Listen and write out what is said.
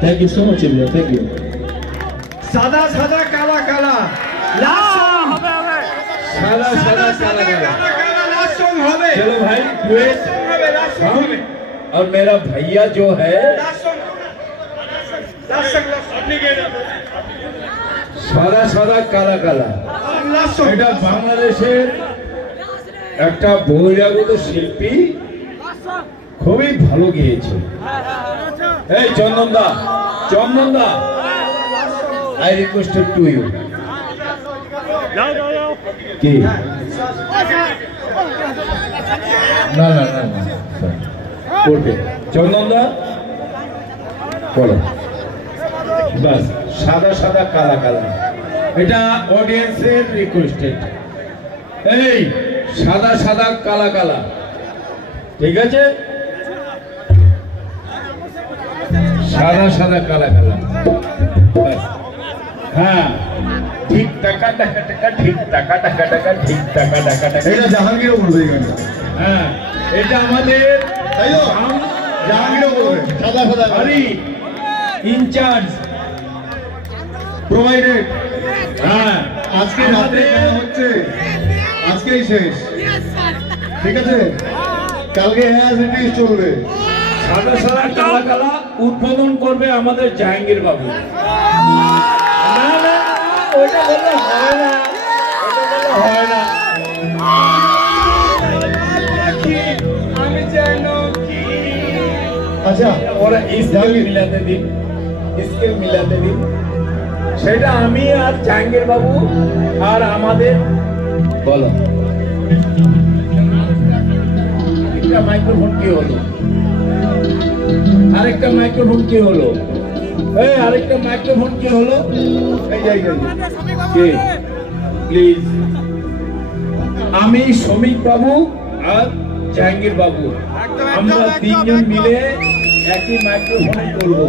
Thank you so much, Emilio. Thank you. सादा सादा काला काला सादा सादा काला काला लास्ट सॉन्ग होवे। चलो भाई लास्ट सॉन्ग होवे, लास्ट सॉन्ग होवे। और मेरा भैया जो है लास्ट सॉन्ग अपनी के সাদা সাদা কালা কালা लास्ट सॉन्ग এটা বাংলাদেশের একটা বহিরাগত শিল্পী খুবই ভালো গেয়েছে। এই চন্দন দা I requested to you কি না না না না করবে চন্দন দা বলো বাস সাদা সাদা কালা কালা এটা অডিয়েন্সের রিকোয়েস্টেড। এই সাদা সাদা কালা কালা ঠিক আছে সাদা সাদা কালা কালা হ্যাঁ ঠিক টাকা টাকা টাকা ঠিক টাকা টাকা টাকা ঠিক টাকা টাকা টাকা এটা জাহাঙ্গীরও বলবে এই গানটা। হ্যাঁ এটা আমাদের তাই তো জাহাঙ্গীরও বলবে সাদা সাদা আরে ইনচার্জ প্রোভাইডেড। হ্যাঁ আজকে রাতে গান হচ্ছে, আজকেই শেষ, ঠিক আছে? কালকে হ্যাঁ সিটিজ চলবে। সাদা সাদা কালা কালা উদ্বোধন করবে আমাদের জাহাঙ্গীর বাবু। না না ওটা বললে হয় না, ওটা বললে হয় না। আমি জানো কি আচ্ছা ওরা স্কেল মিলাতে দিন, স্কেল মিলাতে দিন। সেটা আমি আর জাহাঙ্গীর বাবু আর আমাদের বলো একটা মাইক্রোফোন কি হলো, আরেকটা মাইক্রোফোন কি হলো, এই আরেকটা মাইক্রোফোন কি হলো, এই যাই কে প্লিজ। আমি শ্রমিক বাবু আর জাহাঙ্গীর বাবু আমরা তিনজন মিলে একই মাইক্রোফোনে করবো।